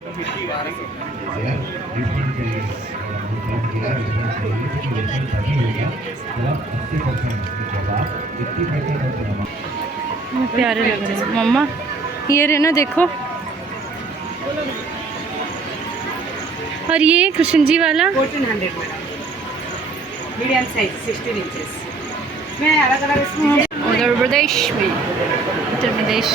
प्यारे लग रहे हैं मम्मा। ये रहे ना, देखो। और ये कृष्ण जी वाला 1400 मीडियम साइज 16 इंचेस में अलग अलग। उत्तर प्रदेश में, उत्तर प्रदेश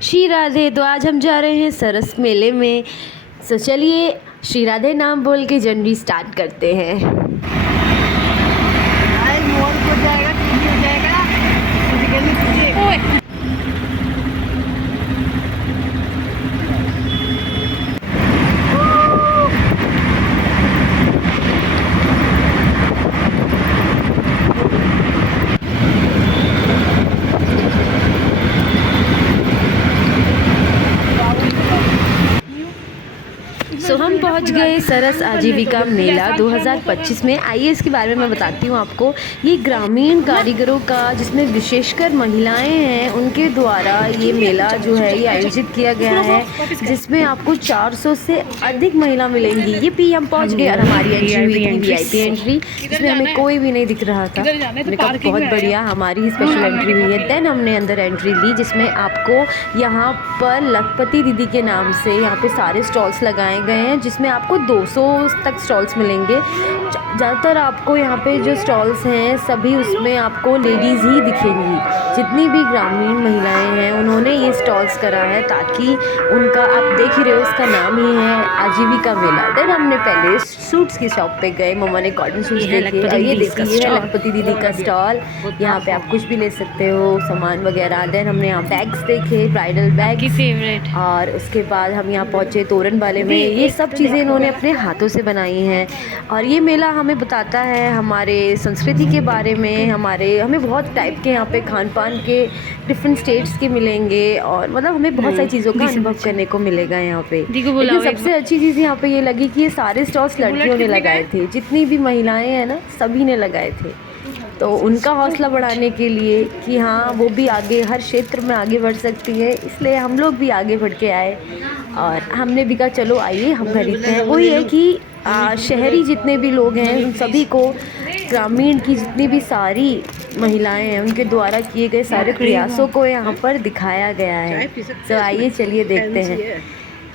श्री राधे। तो आज हम जा रहे हैं सरस मेले में। तो चलिए श्री राधे नाम बोल के जर्नी स्टार्ट करते हैं। तो हम पहुंच गए सरस आजीविका मेला 2025 में। आइए इसके बारे में मैं बताती हूँ आपको। ये ग्रामीण कारीगरों का, जिसमें विशेषकर महिलाएं हैं, उनके द्वारा ये मेला जो है ये आयोजित किया गया है, जिसमें आपको 400 से अधिक महिला मिलेंगी। ये भी हम पहुँच गए और हमारी एंट्री हुई थी VIP एंट्री, जिसमें हमें कोई भी नहीं दिख रहा था। मैंने कहा बहुत बढ़िया, हमारी ही स्पेशल एंट्री हुई है। देन हमने अंदर एंट्री ली, जिसमें आपको यहाँ पर लखपति दीदी के नाम से यहाँ पे सारे स्टॉल्स लगाए गए हैं, जिसमें आपको 200 तक स्टॉल्स मिलेंगे। ज़्यादातर आपको यहाँ पे जो स्टॉल्स हैं सभी उसमें आपको लेडीज़ ही दिखेंगी। जितनी भी ग्रामीण महिलाएं हैं उन्होंने ये स्टॉल्स करा है, ताकि उनका, आप देख ही रहे हो, उसका नाम ही है आजीविका मेला। देन हमने पहले सूट्स की शॉप पे गए। मम्मा ने कॉटन सूट्स देखे। ये देखिए लखपति दीदी का स्टॉल। यहाँ पे आप कुछ भी ले सकते हो, सामान वगैरह। देन हमने यहाँ बैग्स देखे, ब्राइडल बैग फेवरेट। और उसके बाद हम यहाँ पहुँचे तोरण वाले में। ये सब चीज़ें इन्होंने अपने हाथों से बनाई हैं। और ये मेला हमें बताता है हमारे संस्कृति के बारे में। हमें बहुत टाइप के यहाँ पे खान पान के डिफरेंट स्टेट्स के मिलेंगे, और मतलब हमें बहुत सारी चीज़ों का अनुभव करने को मिलेगा यहाँ पे। लेकिन सबसे अच्छी चीज़ यहाँ पे ये लगी कि ये सारे स्टॉल्स लड़कियों ने लगाए थे। जितनी भी महिलाएं हैं ना, सभी ने लगाए थे। तो उनका हौसला बढ़ाने के लिए कि हाँ वो भी आगे हर क्षेत्र में आगे बढ़ सकती है, इसलिए हम लोग भी आगे बढ़ के आए और हमने भी कहा चलो आइए हम खरीदते हैं। वही है कि शहरी जितने भी लोग हैं उन सभी को, ग्रामीण की जितनी भी सारी महिलाएं हैं, उनके द्वारा किए गए सारे प्रयासों को यहाँ पर दिखाया गया है। तो आइए चलिए देखते हैं।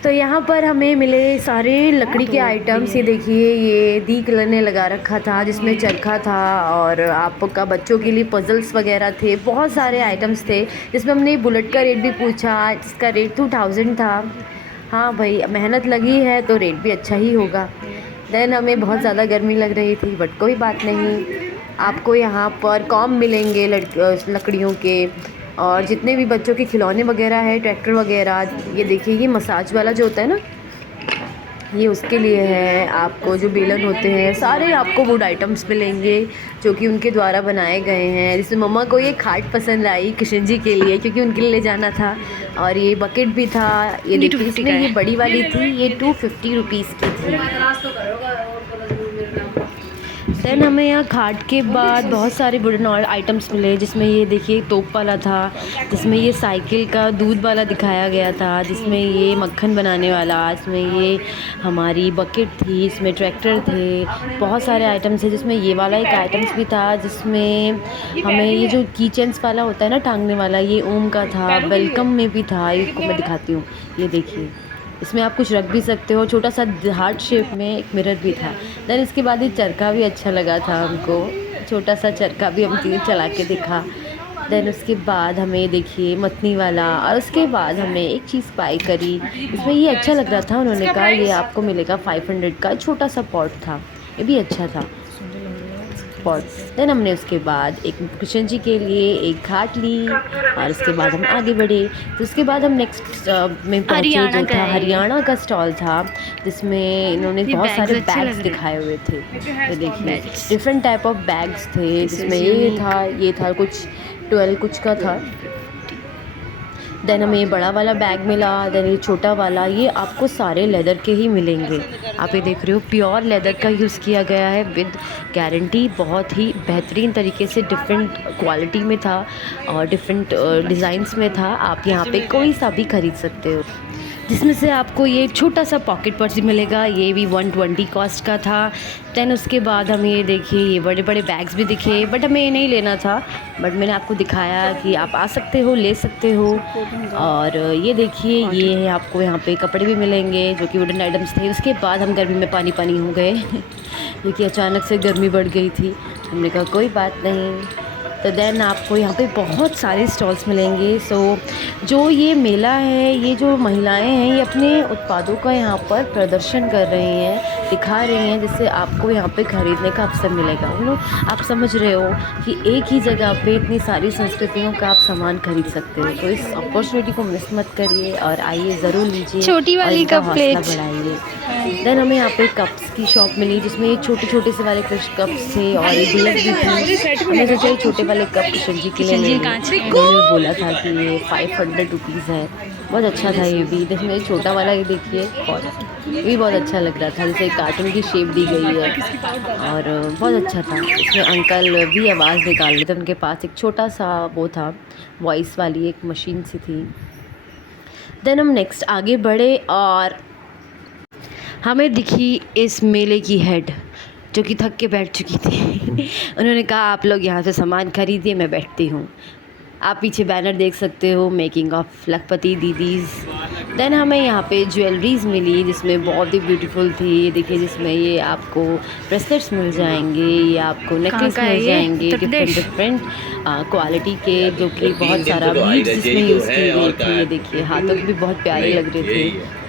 तो यहाँ पर हमें मिले सारे लकड़ी के आइटम्स। ये देखिए, ये दी कलर ने लगा रखा था, जिसमें चरखा था, और आपका बच्चों के लिए पजल्स वगैरह थे। बहुत सारे आइटम्स थे, जिसमें हमने बुलेट का रेट भी पूछा, जिसका रेट 2000 था। हाँ भाई, मेहनत लगी है तो रेट भी अच्छा ही होगा। देन हमें बहुत ज़्यादा गर्मी लग रही थी, बट कोई बात नहीं। आपको यहाँ पर कॉम मिलेंगे लकड़ियों के, और जितने भी बच्चों के खिलौने वगैरह है, ट्रैक्टर वगैरह। ये देखिए, ये मसाज वाला जो होता है ना, ये उसके लिए है। आपको जो बेलन होते हैं, सारे आपको वुड आइटम्स मिलेंगे जो कि उनके द्वारा बनाए गए हैं। जैसे मम्मा को ये खाट पसंद आई कृष्ण जी के लिए, क्योंकि उनके लिए ले जाना था। और ये बकेट भी था। ये देखिए, इसमें ये बड़ी वाली थी, ये 250 रुपीज़ की थी। देन हमें यहाँ खाट के बाद बहुत सारे वुडन आइटम्स मिले, जिसमें ये देखिए तोप वाला था, जिसमें ये साइकिल का दूध वाला दिखाया गया था, जिसमें ये मक्खन बनाने वाला, इसमें ये हमारी बकेट थी, इसमें ट्रैक्टर थे। बहुत सारे आइटम्स थे, जिसमें ये वाला एक आइटम्स भी था, जिसमें हमें ये जो कीचेन्स वाला होता है ना, टांगने वाला, ये ओम का था। वेलकम में भी था, इसको मैं दिखाती हूँ। ये देखिए, इसमें आप कुछ रख भी सकते हो। छोटा सा हार्ट शेप में एक मिरर भी था। देन इसके बाद ये चरखा भी अच्छा लगा था हमको, छोटा सा चरखा भी हम चला के दिखा। देन उसके बाद हमें देखिए मथनी वाला, और उसके बाद हमने एक चीज़ बाई करी। इसमें ये अच्छा लग रहा था, उन्होंने कहा ये आपको मिलेगा 500 का। छोटा सा पॉट था, ये भी अच्छा था पॉट। देन हमने उसके बाद एक कृष्ण जी के लिए एक घाट ली, और उसके बाद हम आगे बढ़े। तो उसके बाद हम नेक्स्ट में पहुँचे, जो था हरियाणा का स्टॉल था, जिसमें इन्होंने बहुत सारे बैग्स दिखाए हुए थे। तो देखिए, डिफरेंट टाइप ऑफ बैग्स थे, जिसमें ये था कुछ 12 कुछ का था। देन हमें ये बड़ा वाला बैग मिला, देन ये छोटा वाला, ये आपको सारे लेदर के ही मिलेंगे। आप ये देख रहे हो प्योर लेदर का यूज़ किया गया है विद गारंटी। बहुत ही बेहतरीन तरीके से डिफरेंट क्वालिटी में था और डिफरेंट डिज़ाइंस में था। आप यहाँ पे कोई सा भी ख़रीद सकते हो, जिसमें से आपको ये छोटा सा पॉकेट पर्स भी मिलेगा। ये भी 120 कॉस्ट का था। दैन उसके बाद हमें ये देखिए ये बड़े बड़े बैग्स भी दिखे, बट हमें ये नहीं लेना था, बट मैंने आपको दिखाया कि आप आ सकते हो, ले सकते हो। और ये देखिए ये है, आपको यहाँ पे कपड़े भी मिलेंगे जो कि वुडन आइटम्स थे। उसके बाद हम गर्मी में पानी पानी हो गए क्योंकि अचानक से गर्मी बढ़ गई थी। हमने कहा कोई बात नहीं। तो देन आपको यहाँ पे बहुत सारे स्टॉल्स मिलेंगे। सो जो ये मेला है, ये जो महिलाएं हैं ये अपने उत्पादों का यहाँ पर प्रदर्शन कर रही हैं, दिखा रही हैं, जिससे आपको यहाँ पे ख़रीदने का अवसर मिलेगा। आप समझ रहे हो कि एक ही जगह पे इतनी सारी संस्कृतियों का आप सामान खरीद सकते हो। तो इस अपॉर्चुनिटी को मिस मत करिए और आइए ज़रूर लीजिए, छोटी वाली इनका कप हौसला प्लेट। बढ़ाइए। देन हमें यहाँ पे कप्स की शॉप मिली, जिसमें ये छोटे छोटे से वाले कप्स थे और ये गुलक भी थी। हमने सोचा ये छोटे वाले कप किशन जी के लिए ले लें। उन्होंने बोला था कि ये 500 रुपीज़ है। बहुत अच्छा था ये भी। देखिए छोटा वाला ये देखिए, और ये भी बहुत अच्छा लग रहा था, जैसे कार्टून की शेप दी गई है और बहुत अच्छा था। इसमें अंकल भी आवाज़ निकाल रहे थे, उनके पास एक छोटा सा वो था, वॉइस वाली एक मशीन सी थी। देन हम नेक्स्ट आगे बढ़े और हमें दिखी इस मेले की हेड, जो कि थक के बैठ चुकी थी। उन्होंने कहा आप लोग यहाँ से सामान खरीदिए, मैं बैठती हूँ। आप पीछे बैनर देख सकते हो, मेकिंग ऑफ लखपति दीदीज़। देन हमें यहाँ पे ज्वेलरीज़ मिली, जिसमें बहुत ही ब्यूटीफुल थी। ये देखिए, जिसमें ये आपको ब्रेसलेट्स मिल जाएंगे, ये आपको नेकलेस मिल जाएंगे डिफरेंट क्वालिटी के, जो कि बहुत सारा बीड्स इसमें यूज़ की गई थी। ये देखिए हाथों के भी बहुत प्यारे लग रहे थे।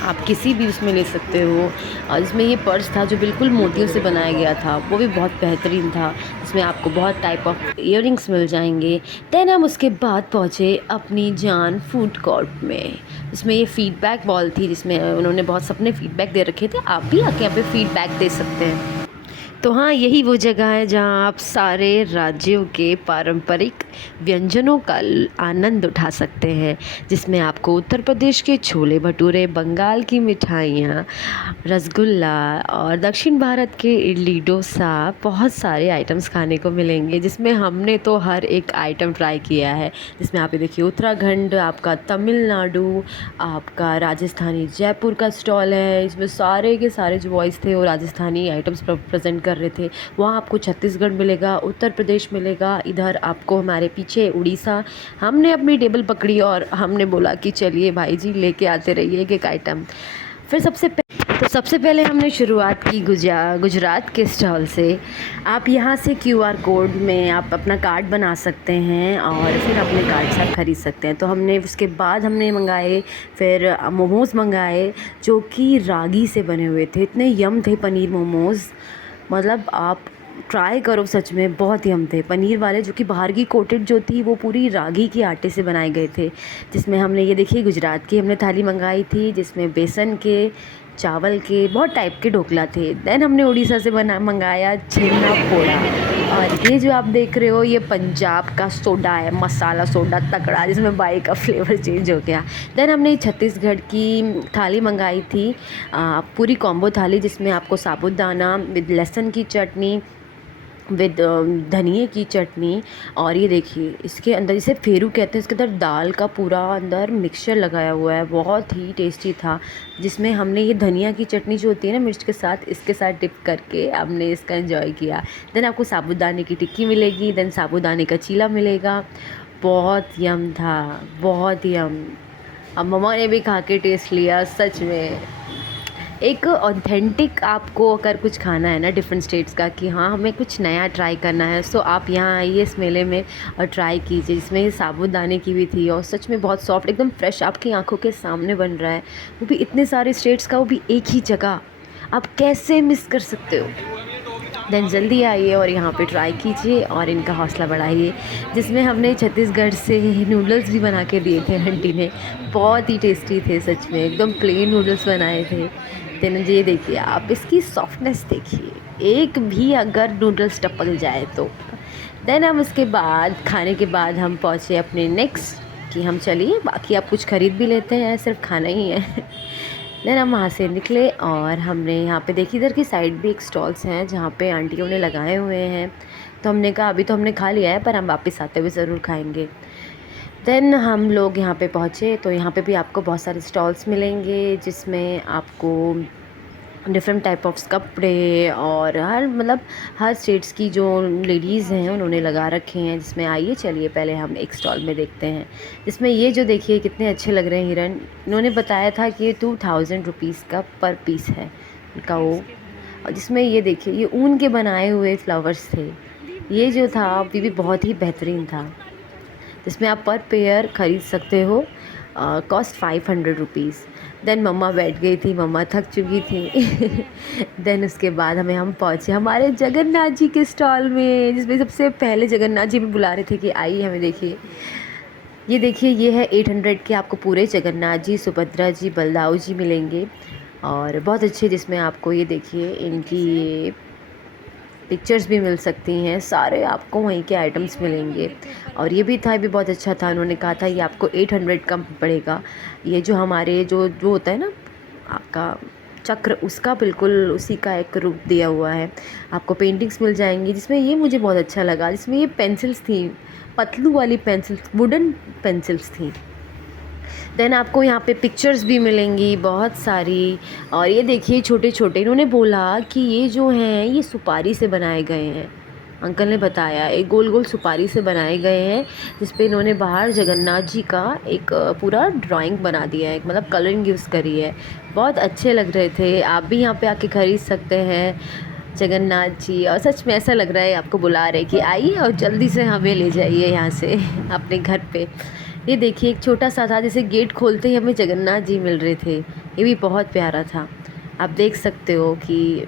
आप किसी भी उसमें ले सकते हो। और इसमें ये पर्स था जो बिल्कुल मोतियों से बनाया गया था, वो भी बहुत बेहतरीन था। इसमें आपको बहुत टाइप ऑफ इयररिंग्स मिल जाएंगे। देन हम उसके बाद पहुँचे अपनी जान फूड कोर्ट में। इसमें ये फीडबैक वॉल थी, जिसमें उन्होंने बहुत सपने फीडबैक दे रखे थे। आप भी आके यहाँ पे फीडबैक दे सकते हैं। तो हाँ, यही वो जगह है जहाँ आप सारे राज्यों के पारंपरिक व्यंजनों का आनंद उठा सकते हैं, जिसमें आपको उत्तर प्रदेश के छोले भटूरे, बंगाल की मिठाइयाँ, रसगुल्ला और दक्षिण भारत के इडली डोसा, बहुत सारे आइटम्स खाने को मिलेंगे, जिसमें हमने तो हर एक आइटम ट्राई किया है। जिसमें आप ये देखिए उत्तराखंड, आपका तमिलनाडु, आपका राजस्थानी जयपुर का स्टॉल है। इसमें सारे के सारे जो बॉयज़ थे वो राजस्थानी आइटम्स प्रेजेंट कर रहे थे। वहाँ आपको छत्तीसगढ़ मिलेगा, उत्तर प्रदेश मिलेगा, इधर आपको हमारे पीछे उड़ीसा। हमने अपनी टेबल पकड़ी और हमने बोला कि चलिए भाई जी लेके आते रहिए एक एक आइटम। फिर सबसे पहले हमने शुरुआत की गुजरात के स्टॉल से। आप यहाँ से QR कोड में आप अपना कार्ड बना सकते हैं और फिर अपने कार्ड से आप ख़रीद सकते हैं। तो हमने उसके बाद हमने मंगाए, फिर मोमोज़ मंगाए जो कि रागी से बने हुए थे। इतने यम थे पनीर मोमोज़, मतलब आप ट्राई करो, सच में बहुत यम थे। पनीर वाले जो कि बाहर की कोटेड जो थी वो पूरी रागी के आटे से बनाए गए थे। जिसमें हमने ये देखिए गुजरात की हमने थाली मंगाई थी, जिसमें बेसन के, चावल के, बहुत टाइप के ढोकला थे। देन हमने उड़ीसा से मंगाया छेना पोड़ा। और ये जो आप देख रहे हो ये पंजाब का सोडा है, मसाला सोडा तगड़ा, जिसमें बाई का फ्लेवर चेंज हो गया। देन हमने छत्तीसगढ़ की थाली मंगाई थी, पूरी कॉम्बो थाली, जिसमें आपको साबूदाना विद लहसुन की चटनी, विद धनिए की चटनी, और ये देखिए इसके अंदर, इसे फेरू कहते हैं, इसके अंदर दाल का पूरा अंदर मिक्सचर लगाया हुआ है, बहुत ही टेस्टी था। जिसमें हमने ये धनिया की चटनी जो होती है ना मिर्च के साथ, इसके साथ डिप करके हमने इसका एंजॉय किया। देन आपको साबूदाने की टिक्की मिलेगी, देन साबूदाने का चीला मिलेगा। बहुत यम था, बहुत यम। अब मम्मा ने भी खा के टेस्ट लिया। सच में एक ऑथेंटिक, आपको अगर कुछ खाना है ना डिफरेंट स्टेट्स का, कि हाँ हमें कुछ नया ट्राई करना है, सो आप यहाँ आइए इस मेले में और ट्राई कीजिए। जिसमें साबूदाने की भी थी और सच में बहुत सॉफ्ट, एकदम फ्रेश आपकी आंखों के सामने बन रहा है। वो भी इतने सारे स्टेट्स का, वो भी एक ही जगह, आप कैसे मिस कर सकते हो। देन जल्दी आइए और यहाँ पे ट्राई कीजिए और इनका हौसला बढ़ाइए। जिसमें हमने छत्तीसगढ़ से नूडल्स भी बना के दिए थे आंटी ने, बहुत ही टेस्टी थे सच में, एकदम प्लेन नूडल्स बनाए थे। देन ये देखिए आप इसकी सॉफ्टनेस देखिए, एक भी अगर नूडल्स टपक जाए तो। देन हम उसके बाद खाने के बाद हम पहुँचे अपने नेक्स्ट कि हम चलिए बाकी आप कुछ ख़रीद भी लेते हैं, सिर्फ खाना ही है। देन हम वहाँ से निकले और हमने यहाँ पे देखी इधर की साइड भी एक स्टॉल्स हैं जहाँ पे आंटियों ने लगाए हुए हैं। तो हमने कहा अभी तो हमने खा लिया है पर हम वापस आते हुए ज़रूर खाएंगे। देन हम लोग यहाँ पे पहुँचे तो यहाँ पे भी आपको बहुत सारे स्टॉल्स मिलेंगे जिसमें आपको डिफरेंट टाइप ऑफ कपड़े और हर स्टेट्स की जो लेडीज़ हैं उन्होंने लगा रखे हैं। जिसमें आइए चलिए पहले हम एक स्टॉल में देखते हैं जिसमें ये जो देखिए कितने अच्छे लग रहे हैं हिरन। इन्होंने बताया था कि ये 2000 रुपीज़ का पर पीस है इनका वो। और जिसमें ये देखिए ये ऊन के बनाए हुए फ्लावर्स थे। ये जो था ये भी बहुत ही बेहतरीन था जिसमें आप पर पेयर ख़रीद सकते हो। Cost 500 rupees. देन मम्मा बैठ गई थी, मम्मा थक चुकी थी। देन उसके बाद हम पहुँचे हमारे जगन्नाथ जी के स्टॉल में जिसमें सबसे पहले जगन्नाथ जी में बुला रहे थे कि आइए हमें देखिए। ये देखिए ये है 800 के आपको पूरे जगन्नाथ जी, सुभद्रा जी, बलदाऊ जी मिलेंगे और बहुत अच्छे। जिसमें आपको ये देखिए इनकी ये पिक्चर्स भी मिल सकती हैं, सारे आपको वहीं के आइटम्स मिलेंगे। और ये भी था, ये भी बहुत अच्छा था। उन्होंने कहा था ये आपको 800 का पड़ेगा। ये जो हमारे जो होता है ना आपका चक्र, उसका बिल्कुल उसी का एक रूप दिया हुआ है। आपको पेंटिंग्स मिल जाएंगी जिसमें ये मुझे बहुत अच्छा लगा, जिसमें ये पेंसिल्स थी, पतलू वाली पेंसिल्स, वुडन पेंसिल्स थी। देन आपको यहाँ पे पिक्चर्स भी मिलेंगी बहुत सारी। और ये देखिए छोटे छोटे, इन्होंने बोला कि ये जो हैं ये सुपारी से बनाए गए हैं। अंकल ने बताया एक गोल गोल सुपारी से बनाए गए हैं जिस पे इन्होंने बाहर जगन्नाथ जी का एक पूरा ड्राइंग बना दिया है, मतलब कलरिंग यूज़ करी है। बहुत अच्छे लग रहे थे। आप भी यहाँ पे आके ख़रीद सकते हैं जगन्नाथ जी। और सच में ऐसा लग रहा है आपको बुला रहे कि आइए और जल्दी से हमें ले जाइए यहाँ से अपने घर पे। ये देखिए एक छोटा सा था, जैसे गेट खोलते ही हमें जगन्नाथ जी मिल रहे थे। ये भी बहुत प्यारा था। आप देख सकते हो कि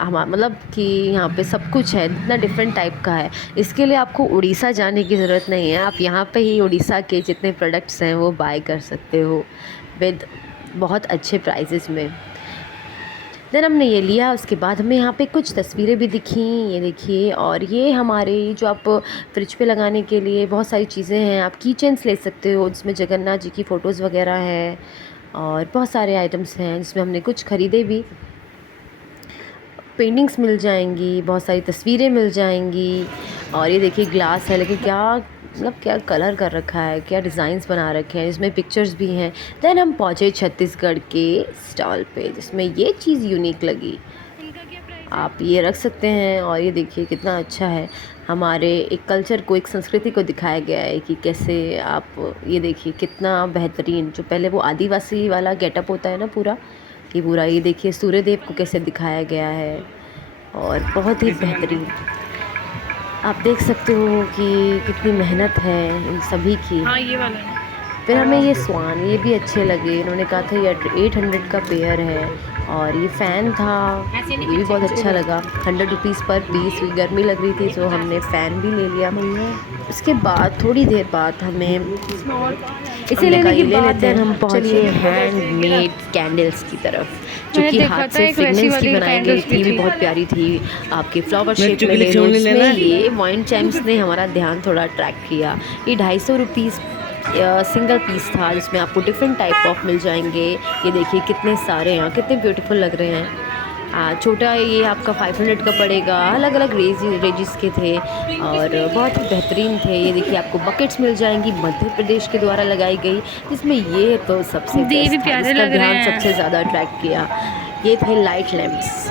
मतलब कि यहाँ पे सब कुछ है, इतना डिफरेंट टाइप का है। इसके लिए आपको उड़ीसा जाने की ज़रूरत नहीं है, आप यहाँ पे ही उड़ीसा के जितने प्रोडक्ट्स हैं वो बाय कर सकते हो विद बहुत अच्छे प्राइसेस में। देन हमने ये लिया। उसके बाद हमें यहाँ पे कुछ तस्वीरें भी दिखी, ये देखिए। और ये हमारे जो आप फ्रिज पे लगाने के लिए बहुत सारी चीज़ें हैं। आप की चेन्स ले सकते हो जिसमें जगन्नाथ जी की फ़ोटोज़ वगैरह है और बहुत सारे आइटम्स हैं जिसमें हमने कुछ ख़रीदे भी। पेंटिंग्स मिल जाएंगी, बहुत सारी तस्वीरें मिल जाएंगी। और ये देखिए ग्लास है, लेकिन क्या कलर कर रखा है, क्या डिज़ाइंस बना रखे हैं, इसमें पिक्चर्स भी हैं। देन हम पहुँचे छत्तीसगढ़ के स्टॉल पे जिसमें ये चीज़ यूनिक लगी। आप ये रख सकते हैं। और ये देखिए कितना अच्छा है, हमारे एक कल्चर को, एक संस्कृति को दिखाया गया है कि कैसे आप, ये देखिए कितना बेहतरीन, जो पहले वो आदिवासी वाला गेटअप होता है ना पूरा, ये देखिए सूर्यदेव को कैसे दिखाया गया है और बहुत ही बेहतरीन। आप देख सकते हो कि कितनी मेहनत है इन सभी की। हाँ ये वाला है। फिर हमें ये स्वान, ये भी अच्छे लगे। इन्होंने कहा था ये 800 का पेयर है। और ये फ़ैन था, ये भी बहुत अच्छा लगा, 100 रुपीज़ पर पीस। गर्मी लग रही थी तो हमने फ़ैन भी ले लिया। उसके बाद थोड़ी देर बाद हमें इसे लेने के बाद हम पहुँचे हैंडमेड कैंडल्स की तरफ, जो कि हाथ से फ्रेगनेंस की बनाई गई थी, भी बहुत प्यारी थी। आपके फ्लावर शेप में ले। ये वाइन चैम्स ने हमारा ध्यान थोड़ा अट्रैक्ट किया। ये 250 रुपीज़ सिंगल पीस था जिसमें आपको डिफरेंट टाइप ऑफ मिल जाएंगे। ये देखिए कितने सारे हैं, कितने ब्यूटीफुल लग रहे हैं। छोटा ये आपका 500 का पड़ेगा। अलग अलग रेंजेस के थे और बहुत ही बेहतरीन थे। ये देखिए आपको बकेट्स मिल जाएंगी, मध्य प्रदेश के द्वारा लगाई गई, जिसमें ये तो सबसे भी प्यारे लग रहे हैं, सबसे ज़्यादा अट्रैक्ट किया। ये थे लाइट लैम्प्स,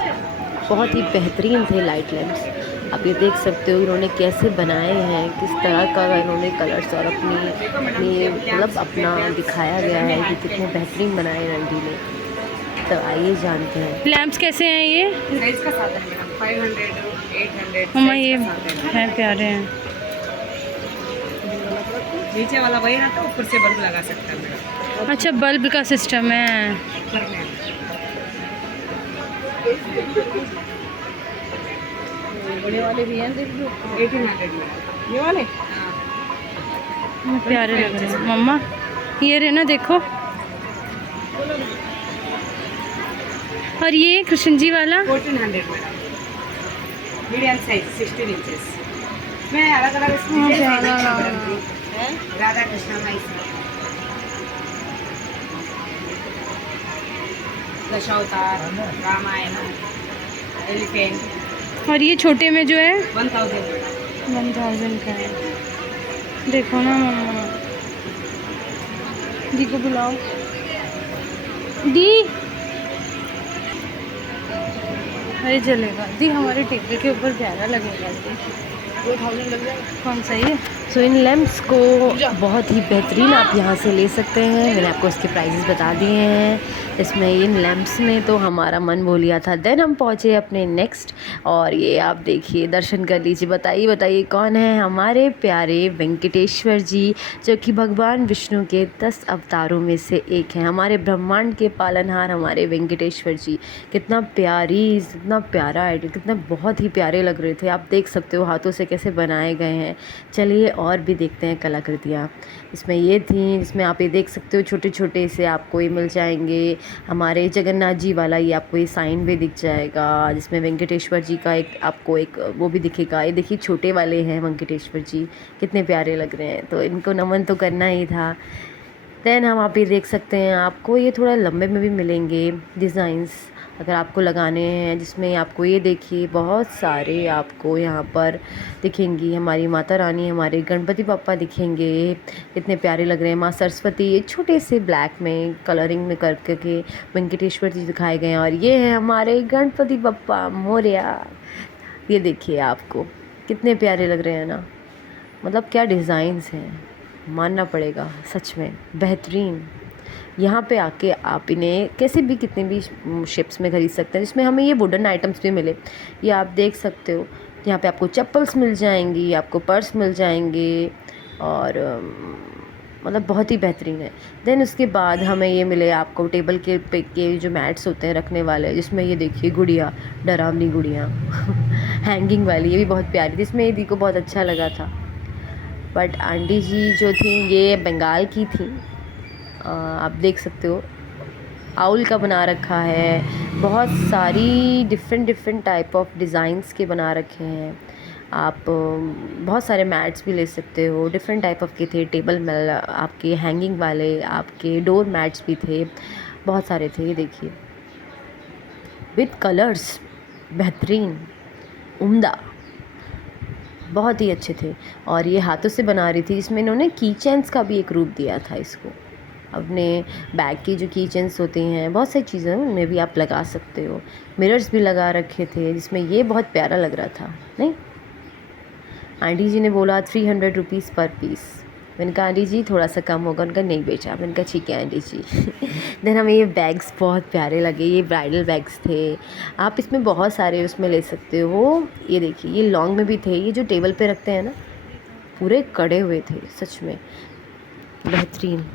बहुत ही बेहतरीन थे लाइट लैम्प्स। आप ये देख सकते हो इन्होंने कैसे बनाए हैं, किस तरह का इन्होंने कलर्स और अपनी मतलब अपना दिखाया गया है कि कितने बेहतरीन बनाए हैं आंटी ने। तो आइए जानते हैं लैम्प्स कैसे हैं। ये साइज का साथ है 500 800। मम्मा ये हैं प्यारे हैं। नीचे वाला वही रहता है, ऊपर से बल्ब लगा सकते हैं मैडम। अच्छा बल्ब का सिस्टम है। बड़े वाले भी हैं, देख लो 1800 में ये वाले। प्यारे लग रहे हैं मम्मा। ये रहे ना देखो। और ये कृष्ण जी वाला 1400 मैडम, मीडियम साइज 16 इंचेस में अलग अलग राधा कृष्ण माई दशावतार रामायण एलिफेंट। और ये छोटे में जो है 1000 1000 का है। देखो ना मम्मा, दी को बुलाओ। दी अरे चलेगा दी, हमारे टेबल के ऊपर प्यारा लगेगा दी। 2000 लग जाएगा। कौन सा ये? सो इन लैम्प्स को बहुत ही बेहतरीन आप यहाँ से ले सकते हैं। मैंने आपको इसके प्राइसेस बता दिए हैं। इसमें इन लैम्प्स ने तो हमारा मन भूल लिया था। देन हम पहुँचे अपने नेक्स्ट, और ये आप देखिए, दर्शन कर लीजिए। बताइए कौन है हमारे प्यारे वेंकटेश्वर जी, जो कि भगवान विष्णु के 10 अवतारों में से एक हैं। हमारे ब्रह्मांड के पालनहार हमारे वेंकटेश्वर जी। कितना प्यारा आइडिया, कितना बहुत ही प्यारे लग रहे थे। आप देख सकते हो हाथों से कैसे बनाए गए हैं। चलिए और भी देखते हैं कलाकृतियाँ। इसमें ये थी, जिसमें आप ये देख सकते हो छोटे छोटे से आपको ये मिल जाएंगे। हमारे जगन्नाथ जी वाला ये आपको ये साइन भी दिख जाएगा, जिसमें वेंकटेश्वर जी का एक आपको एक वो भी दिखेगा। ये देखिए छोटे वाले हैं वेंकटेश्वर जी, कितने प्यारे लग रहे हैं, तो इनको नमन तो करना ही था। देन हम आप ये देख सकते हैं, आपको ये थोड़ा लंबे में भी मिलेंगे डिज़ाइंस अगर आपको लगाने हैं, जिसमें आपको ये देखिए बहुत सारे आपको यहाँ पर दिखेंगी। हमारी माता रानी, हमारे गणपति बप्पा दिखेंगे, कितने प्यारे लग रहे हैं। माँ सरस्वती ये छोटे से ब्लैक में कलरिंग में करके के वेंकटेश्वर जी दिखाए गए हैं। और ये है हमारे गणपति बप्पा मोरया। ये देखिए आपको कितने प्यारे लग रहे हैं ना, मतलब क्या डिज़ाइंस हैं, मानना पड़ेगा सच में बेहतरीन। यहाँ पे आके आप इन्हें कैसे भी कितने भी शेप्स में खरीद सकते हैं, जिसमें हमें ये वुडन आइटम्स भी मिले। ये आप देख सकते हो, यहाँ पे आपको चप्पल्स मिल जाएंगी, आपको पर्स मिल जाएंगे, और मतलब बहुत ही बेहतरीन है। देन उसके बाद हमें ये मिले आपको टेबल के पे के जो मैट्स होते हैं रखने वाले, जिसमें ये देखिए गुड़िया, डरावनी गुड़िया हैंगिंग वाली, ये भी बहुत प्यारी थी। इसमें ये दी को बहुत अच्छा लगा था। बट आंटी जी जो थी ये बंगाल की थी। आप देख सकते हो आउल का बना रखा है, बहुत सारी डिफरेंट टाइप ऑफ डिज़ाइंस के बना रखे हैं। आप बहुत सारे मैट्स भी ले सकते हो, डिफरेंट टाइप ऑफ के थे। टेबल में आपके हैंगिंग वाले, आपके डोर मैट्स भी थे, बहुत सारे थे। ये देखिए विद कलर्स, बेहतरीन, उम्दा, बहुत ही अच्छे थे। और ये हाथों से बना रही थी, जिसमें इन्होंने की चेन्स का भी एक रूप दिया था इसको। अपने बैग की जो की चेन्स होती हैं, बहुत सारी चीज़ें उनमें भी आप लगा सकते हो। मिरर्स भी लगा रखे थे, जिसमें ये बहुत प्यारा लग रहा था। नहीं, आंटी जी ने बोला 300 रुपीज़ पर पीस। मैंने कहा आंटी जी थोड़ा सा कम होगा, उनका नहीं बेचा। मैंने कहा ठीक है आंटी जी। देन हमें ये बैग्स बहुत प्यारे लगे, ये ब्राइडल बैग्स थे। आप इसमें बहुत सारे उसमें ले सकते हो। ये देखिए ये लॉन्ग में भी थे, ये जो टेबल पे रखते हैं ना, पूरे कड़े हुए थे, सच में बेहतरीन,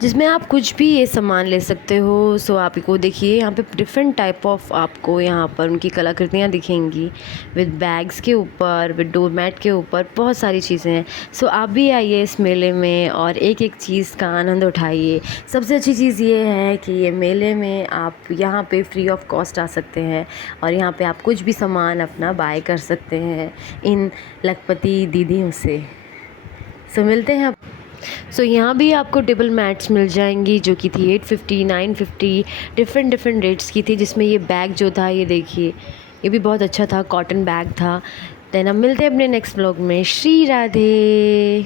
जिसमें आप कुछ भी ये सामान ले सकते हो। सो आप को देखिए यहाँ पे डिफरेंट टाइप ऑफ आपको यहाँ पर उनकी कलाकृतियाँ दिखेंगी, विद बैग्स के ऊपर, विद डोर मैट के ऊपर, बहुत सारी चीज़ें हैं। सो आप भी आइए इस मेले में और एक एक चीज़ का आनंद उठाइए। सबसे अच्छी चीज़ ये है कि ये मेले में आप यहाँ पे फ्री ऑफ कॉस्ट आ सकते हैं, और यहाँ पे आप कुछ भी सामान अपना बाय कर सकते हैं इन लखपति दीदियों से। सो मिलते हैं। सो यहाँ भी आपको टेबल मैट्स मिल जाएंगी, जो कि थी 850, 950, डिफरेंट रेट्स की थी। जिसमें ये बैग जो था, ये देखिए ये भी बहुत अच्छा था, कॉटन बैग था। देन हम मिलते हैं अपने नेक्स्ट व्लॉग में। श्री राधे।